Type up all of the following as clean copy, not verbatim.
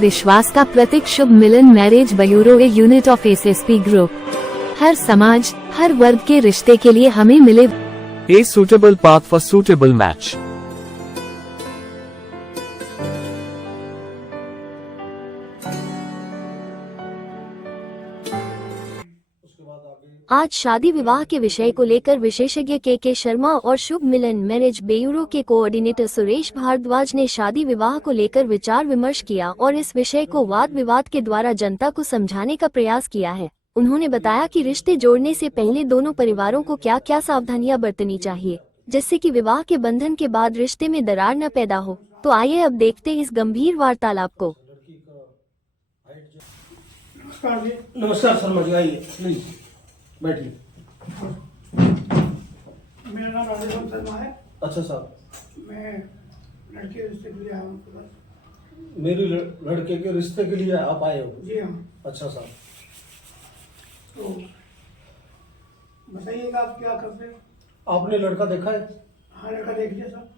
विश्वास का प्रतीक Shubh Milan marriage bureau a unit of SSP group. हर समाज हर वर्ग के रिश्ते के लिए हमें मिले A suitable path for suitable match. आज शादी विवाह के विषय को लेकर विशेषज्ञ के शर्मा और शुभ मिलन मैरिज ब्यूरो के कोऑर्डिनेटर सुरेश भारद्वाज ने शादी विवाह को लेकर विचार विमर्श किया और इस विषय को वाद विवाद के द्वारा जनता को समझाने का प्रयास किया है। उन्होंने बताया कि रिश्ते जोड़ने से पहले दोनों परिवारों को क्या क्या सावधानियां बरतनी चाहिए, जिससे कि विवाह के बंधन के बाद रिश्ते में दरार न पैदा हो। तो आइए अब देखते हैं इस गंभीर वार्तालाप को। नमस्कार शर्मा जी, आइए प्लीज बैठिए। मेरा नाम राजेश शर्मा है। अच्छा साहब, मैं लड़के के रिश्ते के लिए आया हूँ। मेरी लड़के के रिश्ते के लिए आप आए हो? जी हाँ। अच्छा साहब, तो बताइएगा आप क्या करते हैं? आपने लड़का देखा है? हाँ, लड़का देख लिया साहब।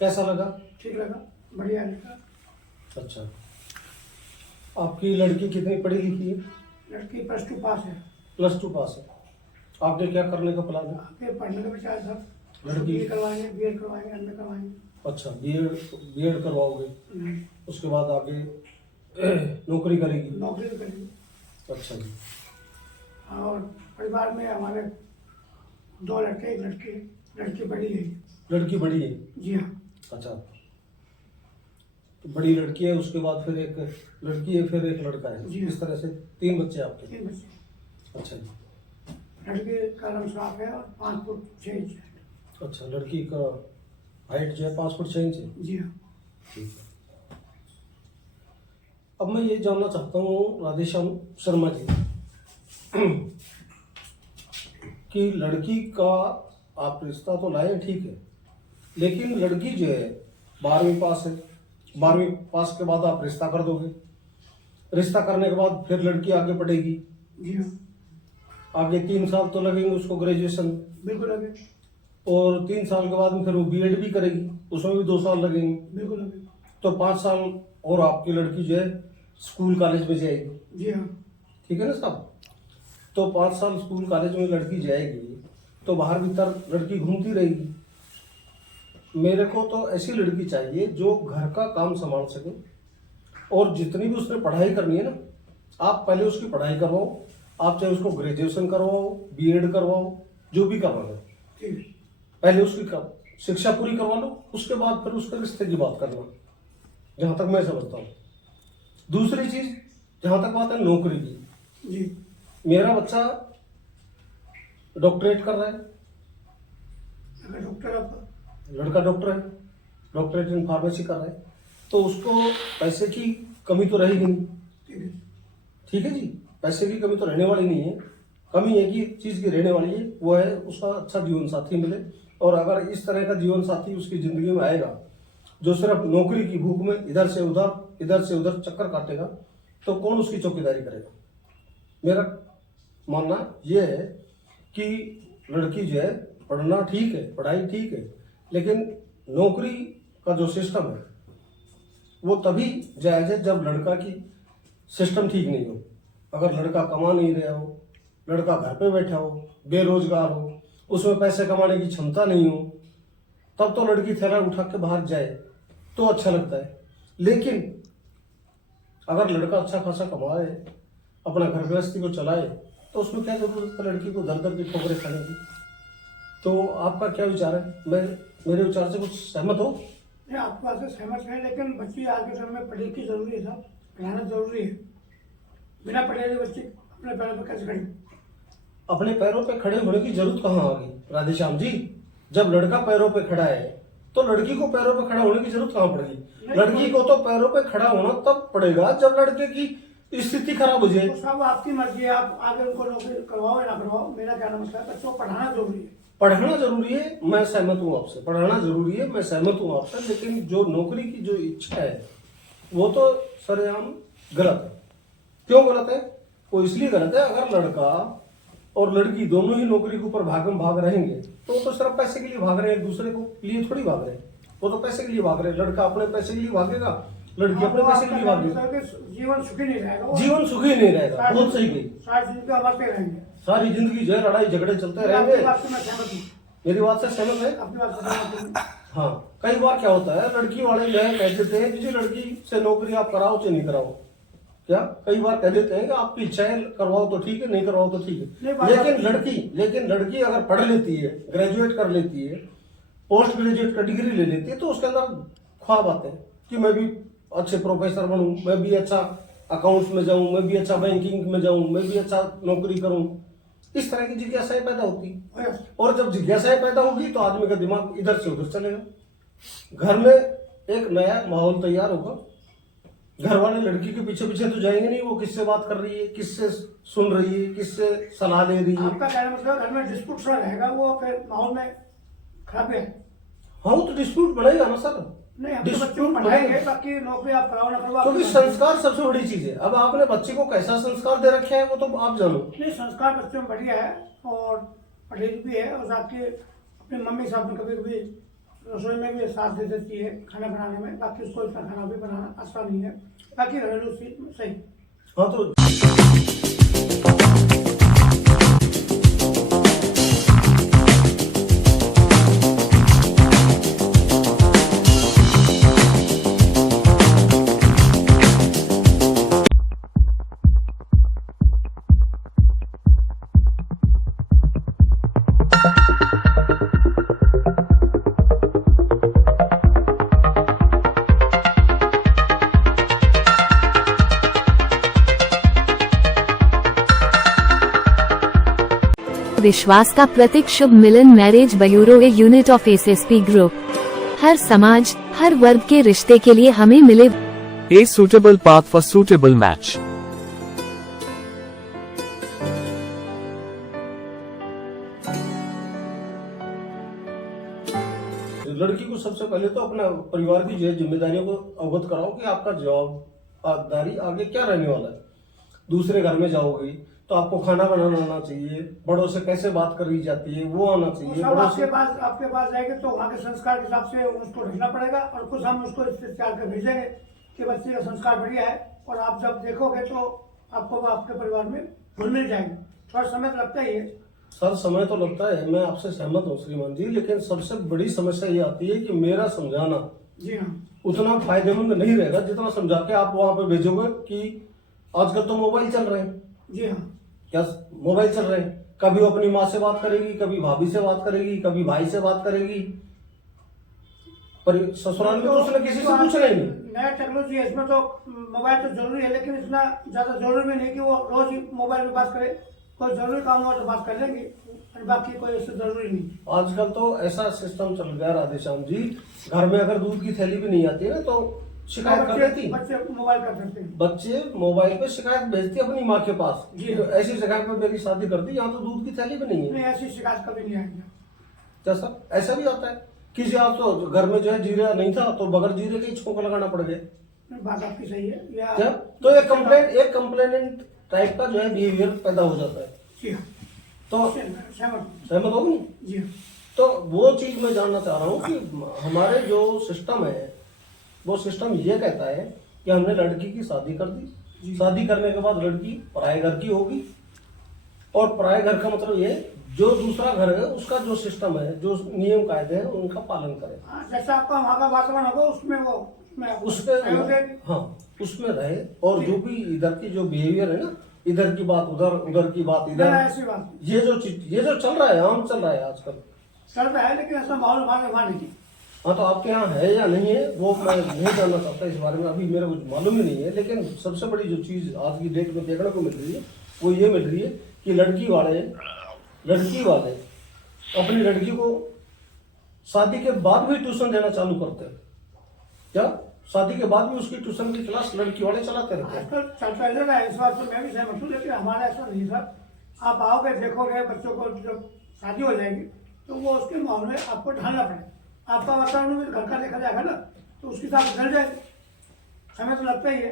कैसा लगा? ठीक लगा, बढ़िया लड़का। अच्छा, आपकी लड़की कितनी पढ़ी लिखी है? लड़की +2 पास है। +2 पास है। आपने क्या करने का प्लान है? आगे पढ़ने का विचार साहब। लड़की BA करवाएंगे, BEd करवाएंगे, MA करवाएंगे। अच्छा, बीएड करवाओगे, नहीं, उसके बाद आगे नौकरी करेगी? नौकरी तो करेंगे। अच्छा जी। और परिवार में हमारे 2 लड़के, 1 लड़की है। लड़की बड़ी है। लड़की बड़ी है? जी हाँ। अच्छा, तो बड़ी लड़की है, उसके बाद फिर एक लड़की है, फिर एक लड़का है। जी। इस तरह से 3 बच्चे आपके? 3 बच्चे। अच्छा जी। लड़के का रंग साफ है और 5 फुट 6 इंच है। अच्छा, लड़की का हाइट जो है 5 फुट 6 इंच है? जी हाँ। ठीक है। अब मैं ये जानना चाहता हूँ राधेश्याम शर्मा जी कि लड़की का आप रिश्ता तो लाए, ठीक है, लेकिन लड़की जो है 12वीं पास है। 12वीं पास के बाद आप रिश्ता कर दोगे। रिश्ता करने के बाद फिर लड़की आगे पढ़ेगी। जी हाँ, आगे 3 साल तो लगेंगे उसको ग्रेजुएशन, बिल्कुल लगे। और 3 साल के बाद में फिर वो बीएड भी करेगी, उसमें भी 2 साल लगेंगे। बिल्कुल लगे। तो 5 साल और आपकी लड़की जो है स्कूल कॉलेज में जाएगी। जी हाँ। ठीक है ना साहब? तो 5 साल स्कूल कॉलेज में लड़की जाएगी तो बाहर भीतर लड़की घूमती रहेगी। मेरे को तो ऐसी लड़की चाहिए जो घर का काम संभाल सके, और जितनी भी उसने पढ़ाई करनी है ना, आप पहले उसकी पढ़ाई करवाओ। आप चाहे उसको ग्रेजुएशन करवाओ, बीएड करवाओ, जो भी करवाओ, ठीक है। पहले उसकी शिक्षा पूरी करवा लो, उसके बाद फिर उसके रिश्ते की बात करना, जहां तक मैं समझता हूँ। दूसरी चीज, जहां तक बात है नौकरी की, जी, मेरा बच्चा डॉक्टरेट कर रहा है। अगर डॉक्टर आपका लड़का डॉक्टर है, डॉक्टरेट इन फार्मेसी कर रहा है, तो उसको पैसे की कमी तो रहेगी नहीं। ठीक है। ठीक है जी, पैसे की कमी तो रहने वाली नहीं है। कमी एक ही चीज की रहने वाली है, वो है उसका अच्छा जीवन साथी मिले। और अगर इस तरह का जीवन साथी उसकी जिंदगी में आएगा जो सिर्फ नौकरी की भूख में इधर से उधर चक्कर काटेगा, तो कौन उसकी चौकीदारी करेगा? मेरा मानना यह है कि लड़की जो है पढ़ना ठीक है, पढ़ाई ठीक है, लेकिन नौकरी का जो सिस्टम है वो तभी जायज है जब लड़का की सिस्टम ठीक नहीं हो। अगर लड़का कमा नहीं रहा हो, लड़का घर पे बैठा हो, बेरोजगार हो, उसमें पैसे कमाने की क्षमता नहीं हो, तब तो लड़की थैला उठा के बाहर जाए तो अच्छा लगता है। लेकिन अगर लड़का अच्छा खासा कमाए, अपना घर गृहस्थी को चलाए, तो उसमें क्या जरूरत है लड़की को दर दर की ठोकरें खाने की? तो आपका क्या विचार है? मेरे विचार से कुछ सहमत हो? नहीं, आपकी बात से सहमत है, लेकिन बच्ची आज के समय में पढ़ी की जरूरी है साहब, पढ़ाना जरूरी है। बिना पढ़े हुए बच्चे अपने पैरों पर कैसे खड़े? अपने पैरों पे खड़े होने की जरूरत कहाँ आ गई राधेश्याम जी? जब लड़का पैरों पे खड़ा है तो लड़की को पैरों पे खड़ा होने की जरूरत कहाँ पड़ेगी? लड़की को तो पैरों पे खड़ा होना तब पड़ेगा जब लड़के की स्थिति खराब हो जाए। तो साहब आपकी मर्जी है, आप आगे उनको नौकरी करवाओ या ना करवाओ, मेरा कहना मसला है, बच्चों को पढ़ाना जरूरी है। पढ़ना जरूरी है, मैं सहमत हूँ आपसे। पढ़ाना जरूरी है, मैं सहमत हूँ आपसे, लेकिन जो नौकरी की जो इच्छा है वो तो सरेआम गलत है। क्यों गलत है? वो इसलिए गलत है, अगर लड़का और लड़की दोनों ही नौकरी के ऊपर भागम भाग रहेंगे तो सिर्फ पैसे के लिए भाग रहे हैं, एक दूसरे को लिए थोड़ी भाग रहे हैं। वो तो पैसे के लिए भाग रहे हैं। लड़का अपने पैसे के लिए भागेगा लड़की अपने पैसे के लिए भाग गई। जीवन सुखी नहीं रहेगा वो। जीवन सुखी नहीं रहेगा, बहुत सही गई। सारी जिंदगी मरते रहेंगे। सारी जिंदगी जो है लड़ाई झगड़े चलते रहेंगे। आपकी बात से मैं सहमत हूँ। मेरी बात से सहमत है? अपनी बात से सहमत हूँ। हाँ, कई बार क्या होता है, लड़की वाले जो है कह देते हैं कि जी लड़की से नौकरी आप कराओ चाहे नहीं कराओ, क्या कई बार कह देते हैं कि आपकी इच्छाएं करवाओ तो ठीक है, नहीं करवाओ तो ठीक है। लेकिन लड़की अगर पढ़ लेती है, ग्रेजुएट कर लेती है, पोस्ट ग्रेजुएट का डिग्री ले लेती है, तो उसके अंदर ख्वाब आते हैं कि मैं भी अच्छे प्रोफेसर बनूं, मैं भी अच्छा अकाउंट्स में जाऊं, मैं भी अच्छा बैंकिंग में जाऊं, मैं भी अच्छा नौकरी करूं। इस तरह की जिज्ञासाएं पैदा होती है, और जब जिज्ञासाएं पैदा होगी तो आदमी का दिमाग इधर से उधर चलेगा। घर में एक नया माहौल तैयार होगा। घर वाले लड़की के पीछे पीछे तो जाएंगे नहीं, वो किससे बात कर रही है, किससे सुन रही है, किससे सलाह ले रही है। आपका कहना मतलब घर में डिस्प्यूट सा रहेगा, वो फिर माहौल में खराबी है। हाँ, वो तो डिस्प्यूट बढ़ेगा ना सर। नहीं, हम तो बच्चों को पढ़ाएंगे, बाकी नौकरी आप कराओ ना कराओ। क्योंकि संस्कार सबसे बड़ी चीज है। अब आपने बच्चे को कैसा संस्कार दे रखे है वो तो आप जानो। नहीं, संस्कार बच्चों में बढ़िया है और पढ़ी भी है, और आपके अपनी मम्मी साहब ने कभी कभी रसोई में भी साथ दे देती है खाना बनाने में। बाकी उसको इतना खाना भी बनाना आसान नहीं है, बाकी घरेलू चीज सही। हाँ, तो विश्वास का प्रतीक Shubh Milan marriage bureau a unit of SSP group. हर समाज, हर वर्ग के रिश्ते के लिए हमें मिले A suitable path for suitable match. लड़की को सबसे पहले तो अपना परिवार की जो है जिम्मेदारियों को अवगत कराओ कि आपका जवाबदारी आगे क्या रहने वाला है। दूसरे घर में जाओगे तो आपको खाना बनाना आना चाहिए, बड़ों से कैसे बात करी जाती है वो आना चाहिए। बड़ों से आपके पास जाएंगे तो वहाँ के संस्कार के हिसाब से उसको रहना पड़ेगा, और कुछ हम उसको इस तैयार कर भेजेंगे कि बच्चे का संस्कार बढ़िया है, और आप जब देखोगे तो आपको वो आपके परिवार में घुल मिल जाएंगे। थोड़ा समय तो लगता ही है सर, समय तो लगता है, मैं आपसे सहमत हूँ श्रीमान जी, लेकिन सबसे बड़ी समस्या ये आती है कि मेरा समझाना जी हाँ उतना फायदेमंद नहीं रहेगा जितना समझा के आप वहां पे भेजोगे। कि आजकल तो मोबाइल चल रहे हैं, जी हाँ, क्या मोबाइल चल रहे हैं, कभी वो अपनी माँ से बात करेगी, कभी भाभी से बात करेगी, कभी भाई से बात करेगी, पर ससुराल में तो उसने किसी से पूछना ही नहीं। नया टेक्नोलॉजी है, इसमें तो मोबाइल तो जरूरी है, लेकिन इतना ज्यादा जरूरी भी नहीं कि वो रोज ही मोबाइल में बात करे। कोई जरूरी काम हो तो बात कर लेंगे, बाकी कोई ऐसा जरूरी नहीं। आजकल तो ऐसा सिस्टम चल गया राधेश्याम जी, घर में अगर दूध की थैली भी नहीं आती है ना तो शिकायत कर देती। बच्चे मोबाइल कर सकते हैं, बच्चे मोबाइल पे शिकायत भेजती अपनी माँ के पास जी। तो ऐसी जगह पे मेरी शादी कर दी, यहाँ तो दूध की थैली भी नहीं है। नहीं, ऐसी शिकायत कभी नहीं आएगी। जैसा ऐसा भी होता है, किसी आप तो घर में जो है जीरा नहीं था तो बगैर जीरे के छोंका लगाना पड़ गया। बात आपकी सही है या क्या? तो एक कंप्लेनेंट टाइप का जो है बिहेवियर पैदा हो जाता है। जी हाँ, तो सहमत होगी जी हाँ। तो वो चीज मैं जानना चाह रहा हूँ कि हमारे जो सिस्टम है वो सिस्टम ये कहता है कि हमने लड़की की शादी कर दी, शादी करने के बाद लड़की पराये घर की होगी, और पराये घर का मतलब ये जो दूसरा घर है उसका जो सिस्टम है, जो नियम कायदे हैं उनका पालन करे। जैसा आपका वहाँ का वातावरण होगा उसमें वो उसमें रहे, और जो भी इधर की जो बिहेवियर है ना, इधर की बात उधर, उधर की बात इधर, ऐसी बात ये जो चल रहा है, आम चल रहा है आजकल चल रहा है, लेकिन ऐसा माहौल वहाँ नहीं। हाँ, तो आपके यहाँ है या नहीं है वो मैं नहीं जानना चाहता, इस बारे में अभी मेरे को मालूम ही नहीं है। लेकिन सबसे बड़ी जो चीज आज की डेट में देखने को मिल रही है वो ये मिल रही है कि लड़की वाले अपनी लड़की को शादी के बाद भी ट्यूशन देना चालू करते हैं। क्या शादी के बाद भी उसकी ट्यूशन की क्लास लड़की वाले चलाते रहते हैं। आजकल चलता रहता है, इस बात तो मैं भी सहमत हूँ, लेकिन हमारा ऐसा नहीं था। आप आओगे देखोगे बच्चों को, जब शादी हो जाएगी तो वो उसके माहौल में आपको ढालना पड़ेगा। आपका वातावरण भी घर का देखा जाएगा ना, तो उसके साथ ढल जाएगा। हमें तो लगता ही है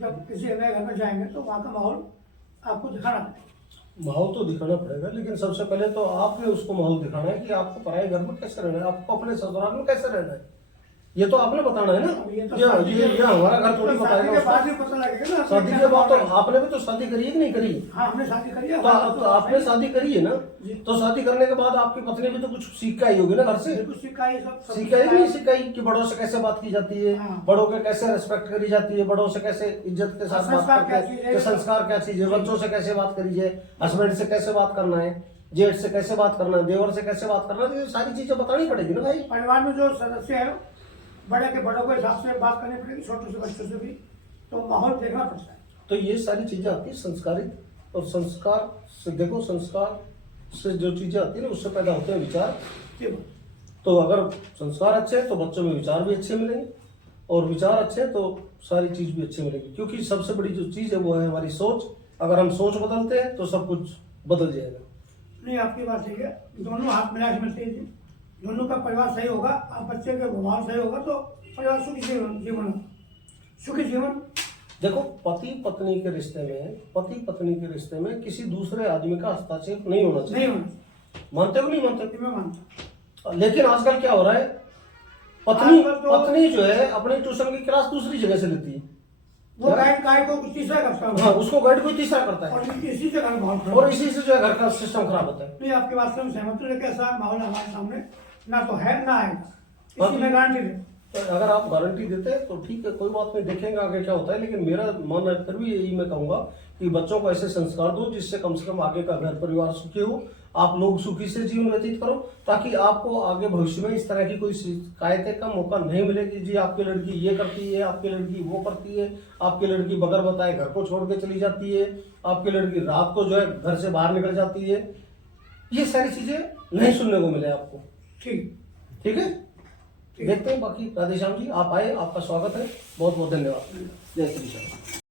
जब किसी नए घर में जाएंगे तो वहाँ का माहौल आपको दिखाना पड़ेगा। माहौल तो दिखाना पड़ेगा, लेकिन सबसे पहले तो आपने उसको माहौल दिखाना है कि आपको पराये घर में कैसे रहना है, आपको अपने ससुराल में कैसे रहना है। ये तो आपने बताना है ना। ये तो ये हमारा घर थोड़ी शादी बताएगा के बाद उसको। ही पता लगेगा ना। शादी के बाद तो आपने भी तो शादी करी है कि नहीं करी? हाँ, हमने शादी करी है। तो आपने शादी करी है ना, तो शादी करने के बाद आपकी पत्नी भी तो कुछ सीख के आई होगी ना घर से। बिल्कुल सिखाई, सब सिखाई नहीं सिखाई कि बड़ों से कैसे बात की जाती है, हाँ। बड़ों के कैसे रेस्पेक्ट करी जाती है, बड़ों से कैसे इज्जत के साथ बात संस्कार क्या करते चीज हैं, है? संस्कार क्या चीज है, बच्चों से कैसे बात करी जाए, हस्बैंड से कैसे बात करना है, जेठ से कैसे बात करना है, देवर से कैसे बात करना है, तो ये सारी चीजें बतानी पड़ेगी ना भाई। परिवार में जो सदस्य है बड़े के बड़ों के हिसाब से बात करनी पड़ेगी, छोटों से बच्चों से भी, तो माहौल देखना पड़ता है। तो ये सारी चीजें आती है संस्कारित, और संस्कार से देखो, संस्कार से जो चीजें आती है ना उससे पैदा होते हैं विचार। जी बात। तो अगर संस्कार अच्छे हैं तो बच्चों में विचार भी अच्छे मिलेंगे, और विचार अच्छे हैं तो सारी चीज भी अच्छी मिलेगी। क्योंकि सबसे बड़ी जो चीज है वो है हमारी सोच। अगर हम सोच बदलते हैं तो सब कुछ बदल जाएगा। नहीं, आपकी बात सही है। दोनों हाथ मिला के चलते हैं। दोनों का परिवार सही होगा, आप बच्चे के व्यवहार सही होगा तो परिवार सुखी जीवन सुखी जीवन। देखो, पति पत्नी के रिश्ते में किसी दूसरे आदमी का हस्तक्षेप नहीं होना चाहिए। नहीं होना, मानते हो नहीं मानते? मैं मानता। लेकिन आजकल क्या हो रहा है, पत्नी आजकल तो- पत्नी जो है अपनी ट्यूशन की क्लास दूसरी जगह से लेती है। वो गाइड को कुछ तीसरा करता है। हाँ, उसको गाइड कोई तीसरा करता है, और इसी से घर माहौल खराब। और इसी से जो है घर का सिस्टम खराब होता है। नहीं, आपकी बात से हम सहमत हूँ, लेकिन ऐसा माहौल हमारे सामने ना तो है ना आएगा, हाँ। इसी में गारंटी दे। तो अगर आप गारंटी देते हैं तो ठीक है, कोई बात नहीं, देखेंगे आगे क्या होता है। लेकिन मेरा मानना है, फिर भी यही मैं कहूंगा कि बच्चों को ऐसे संस्कार दो जिससे कम से कम आगे का घर परिवार सुखी हो, आप लोग सुखी से जीवन व्यतीत करो, ताकि आपको आगे भविष्य में इस तरह की कोई शिकायतें का मौका नहीं मिले कि जी आपकी लड़की ये करती है, आपकी लड़की वो करती है, आपकी लड़की बगैर बताए घर को छोड़ के चली जाती है, आपकी लड़की रात को जो है घर से बाहर निकल जाती है। ये सारी चीजें नहीं सुनने को मिले आपको। ठीक है, देखते हैं बाकी। राधेश्याम जी, आप आए, आपका स्वागत है, बहुत बहुत धन्यवाद। जय श्री श्याम।